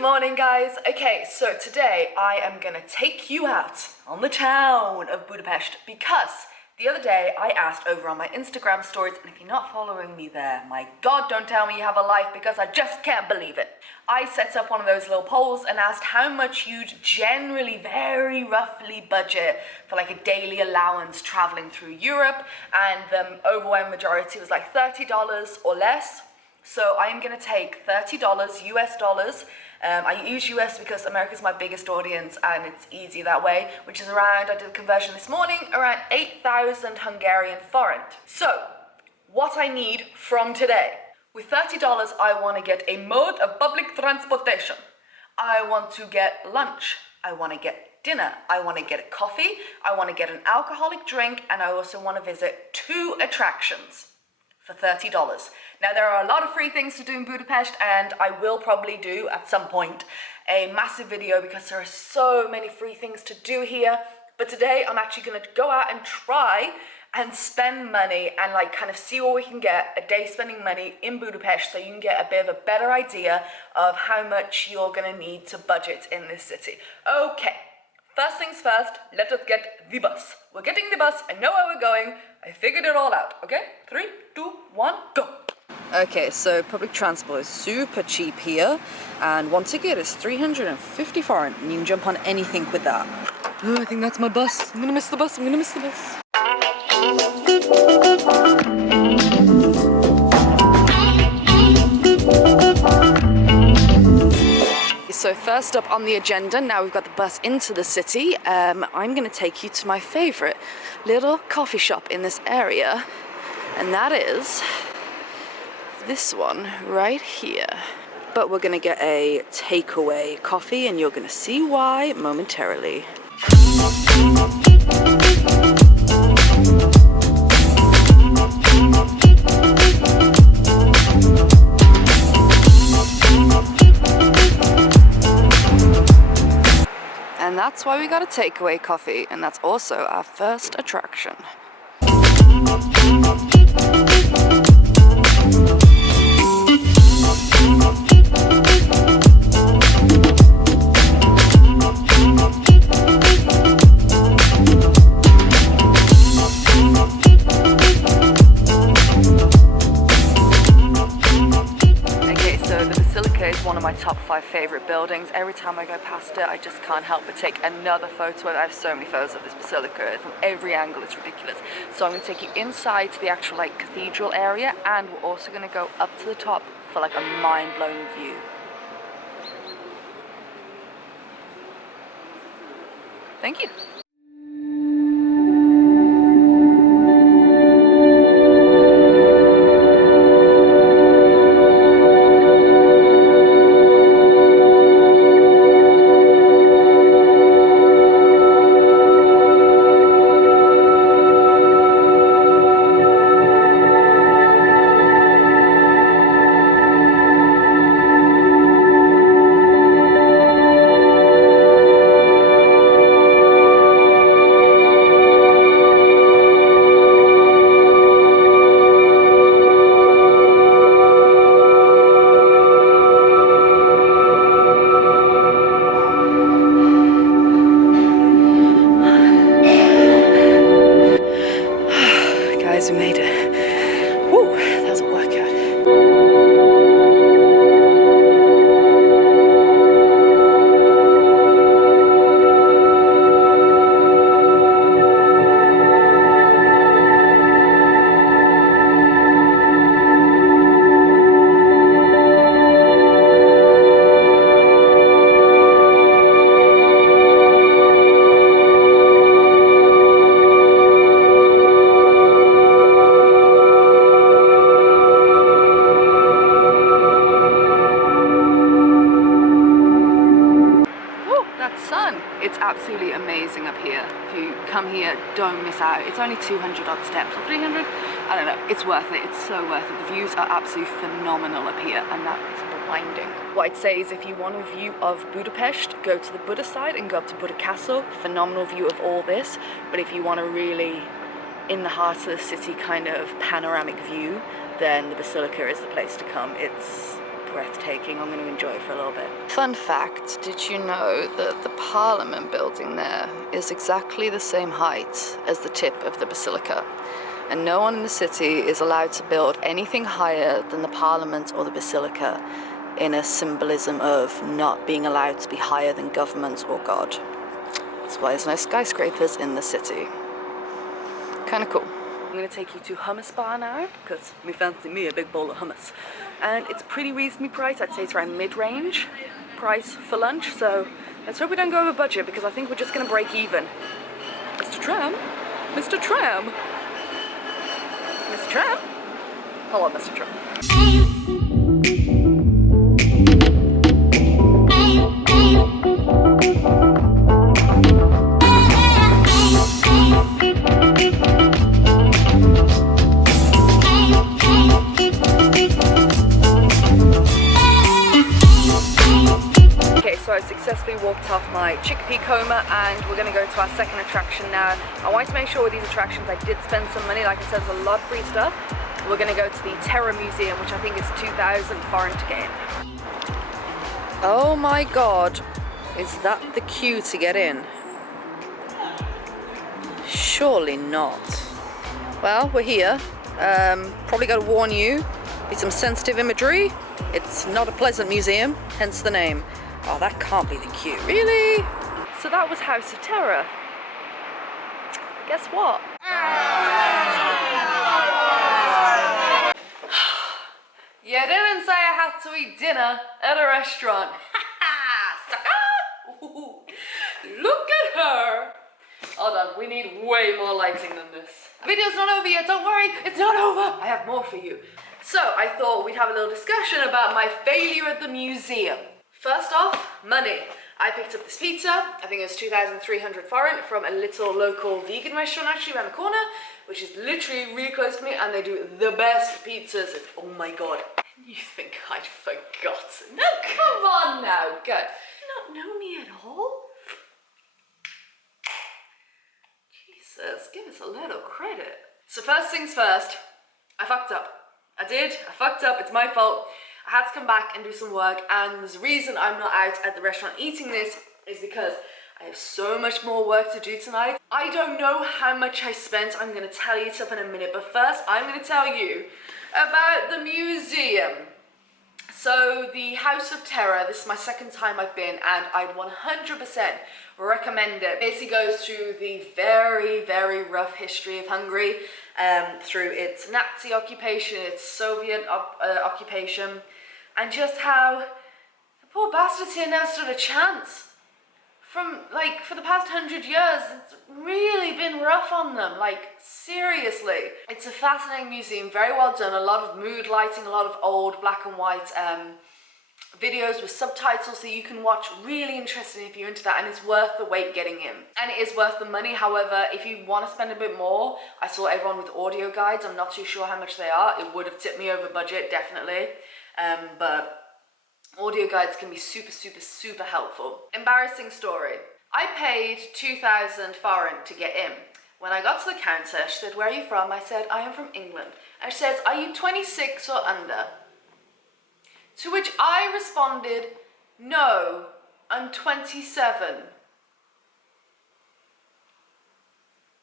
morning, guys. Okay, so today I am gonna take you out on the town of Budapest because the other day I asked over on my Instagram stories, and if you're not following me there, my God, don't tell me you have a life because I just can't believe it. I set up one of those little polls and asked how much you'd generally, very roughly budget for like a daily allowance traveling through Europe, and the overwhelming majority was like $30 or less. So I'm gonna take $30 US dollars. I use US because America's my biggest audience and it's easy that way, which is around, I did the conversion this morning, around 8,000 Hungarian forint. So, what I need from today. With $30, I want to get a mode of public transportation. I want to get lunch. I want to get dinner. I want to get a coffee. I want to get an alcoholic drink, and I also want to visit 2 attractions for $30. Now, there are a lot of free things to do in Budapest, and I will probably do at some point a massive video because there are so many free things to do here. But today I'm actually going to go out and try and spend money and like kind of see what we can get a day spending money in Budapest, so you can get a bit of a better idea of how much you're going to need to budget in this city. Okay, first things first, let us get the bus. We're getting the bus. I know where we're going. I figured it all out. Okay, 3, 2, 1, go. Okay, so public transport is super cheap here, and one ticket is 350 forint, and you can jump on anything with that. Oh, I think that's my bus. I'm gonna miss the bus. I'm gonna miss the bus. So first up on the agenda, now we've got the bus into the city, I'm going to take you to my favourite little coffee shop in this area, and that is this one right here. But we're going to get a takeaway coffee, and you're going to see why momentarily. And that's why we got a takeaway coffee, and that's also our first attraction. Basilica is one of my top 5 favourite buildings. Every time I go past it, I just can't help but take another photo. I have so many photos of this basilica from every angle, it's ridiculous. So I'm going to take you inside to the actual like cathedral area, and we're also going to go up to the top for like a mind-blowing view. Thank you. We made it. Woo, that was a workout. It's absolutely amazing up here. If you come here, don't miss out. It's only 200 odd steps or 300. I don't know. It's worth it. It's so worth it. The views are absolutely phenomenal up here, and that is blinding. What I'd say is if you want a view of Budapest, go to the Buda side and go up to Buda Castle. Phenomenal view of all this. But if you want a really in the heart of the city kind of panoramic view, then the Basilica is the place to come. It's breathtaking. I'm going to enjoy it for a little bit. Fun fact, did you know that the Parliament building there is exactly the same height as the tip of the Basilica? And no one in the city is allowed to build anything higher than the Parliament or the Basilica, in a symbolism of not being allowed to be higher than government or God. That's why there's no skyscrapers in the city. Kind of cool. I'm going to take you to Hummus Bar now, because we fancy me a big bowl of hummus. And it's pretty reasonably priced. I'd say it's around mid-range price for lunch, so let's hope we don't go over budget, because I think we're just going to break even. Mr. Tram? Mr. Tram? Mr. Tram? Hello, Mr. Tram. So I successfully walked off my chickpea coma, and we're going to go to our second attraction now. I wanted to make sure with these attractions I did spend some money. Like I said, there's a lot of free stuff. We're going to go to the Terror Museum, which I think is 2,000 foreign to get in. Oh my god, is that the queue to get in? Surely not. Well, we're here. Probably got to warn you, there's some sensitive imagery. It's not a pleasant museum, hence the name. Oh, that can't be the queue. Really? So that was House of Terror. Guess what? You didn't say I had to eat dinner at a restaurant. Look at her. Hold on, we need way more lighting than this. Video's not over yet, don't worry, it's not over. I have more for you. So I thought we'd have a little discussion about my failure at the museum. First off, money. I picked up this pizza, I think it was 2,300 foreign, from a little local vegan restaurant actually around the corner, which is literally really close to me, and they do the best pizzas. It's, oh my god. You think I'd forgotten? No, come on now, good. You not know me at all? Jesus, give us a little credit. So first things first, I fucked up. I fucked up, it's my fault. I had to come back and do some work, and the reason I'm not out at the restaurant eating this is because I have so much more work to do tonight. I don't know how much I spent. I'm going to tell you stuff in a minute, but first I'm going to tell you about the museum. So the House of Terror, this is my second time I've been, and I'd 100% recommend it. It basically goes through the very, very rough history of Hungary, through its Nazi occupation, its Soviet occupation, and just how the poor bastards here never stood a chance. For the past 100 years, it's really been rough on them, seriously. It's a fascinating museum, very well done, a lot of mood lighting, a lot of old black and white videos with subtitles that you can watch, really interesting if you're into that, and it's worth the wait getting in. And it is worth the money. However, if you want to spend a bit more, I saw everyone with audio guides. I'm not too sure how much they are. It would have tipped me over budget, definitely. But audio guides can be super, super, super helpful. Embarrassing story. I paid 2,000 foreign to get in. When I got to the counter, she said, "Where are you from?" I said, "I am from England." And she says, "Are you 26 or under?" To which I responded, "No, I'm 27.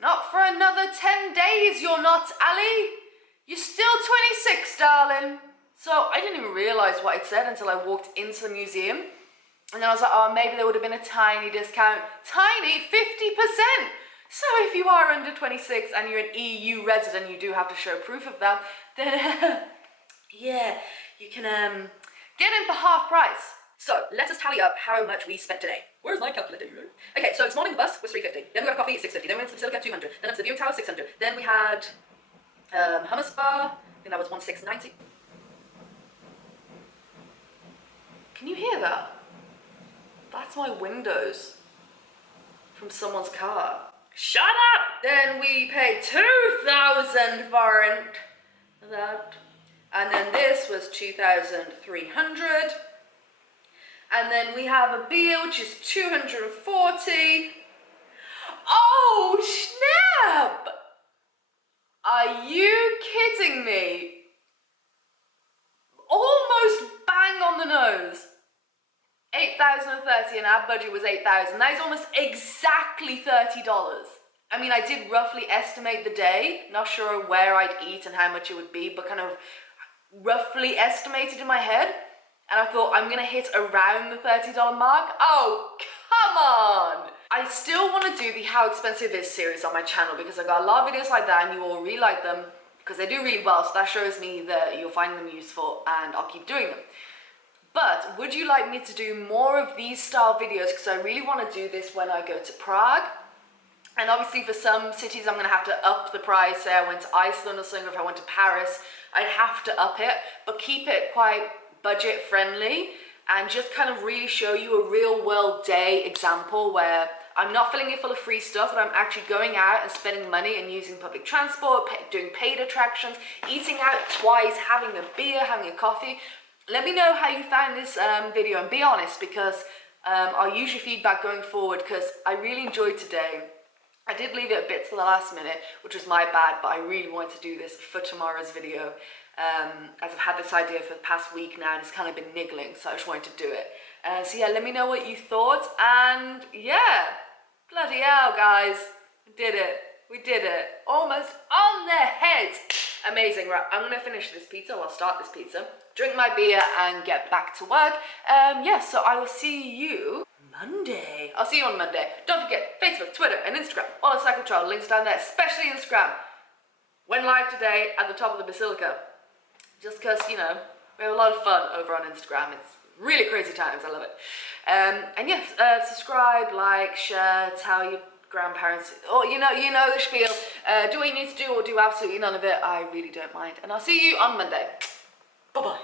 "Not for another 10 days, you're not, Ali. You're still 26, darling." So I didn't even realise what I'd said until I walked into the museum. And then I was like, oh, maybe there would have been a tiny discount. Tiny, 50%. So if you are under 26 and you're an EU resident, you do have to show proof of that, then yeah, you can get in for half price. So let us tally up how much we spent today. Where's my calculator? Okay, so this morning the bus was 350. Then we got a coffee at 650. Then we went to the Basilica 200. Then up to the viewing tower 600. Then we had Hummus Bar. I think that was 1690. Can you hear that? That's my windows from someone's car. Shut up! Then we paid 2,000 foreign for that. And then this was 2,300. And then we have a beer, which is 240. Oh, snap! Are you kidding me? Almost bang on the nose. 8,030 and our budget was 8,000. That is almost exactly $30. I mean, I did roughly estimate the day, not sure where I'd eat and how much it would be, but kind of roughly estimated in my head. And I thought, I'm gonna hit around the $30 mark. Oh, come on! I still want to do the How Expensive Is series on my channel because I got a lot of videos like that and you all really like them because they do really well, so that shows me that you'll find them useful and I'll keep doing them. But would you like me to do more of these style videos, because I really want to do this when I go to Prague. And obviously for some cities I'm going to have to up the price. Say I went to Iceland or something, or if I went to Paris, I'd have to up it, but keep it quite budget friendly and just kind of really show you a real world day example where I'm not filling it full of free stuff, but I'm actually going out and spending money and using public transport, doing paid attractions, eating out twice, having a beer, having a coffee. Let me know how you found this video and be honest, because I'll use your feedback going forward because I really enjoyed today. I did leave it a bit to the last minute, which was my bad, but I really wanted to do this for tomorrow's video. As I've had this idea for the past week now and it's kind of been niggling, so I just wanted to do it. So yeah, let me know what you thought, and yeah, bloody hell guys, we did it. We did it. Almost on the head. Amazing. Right, I'm going to finish this pizza, or I'll start this pizza, drink my beer and get back to work. Yeah, so I will see you Monday. I'll see you on Monday. Don't forget, Facebook, Twitter and Instagram, all the PsychoTraveller links down there, especially Instagram. Went live today at the top of the Basilica. Just because, you know, we have a lot of fun over on Instagram. It's really crazy times. I love it. And yeah, subscribe, like, share, tell your grandparents, or you know the spiel. Do what you need to do or do absolutely none of it. I really don't mind. And I'll see you on Monday. Bye-bye.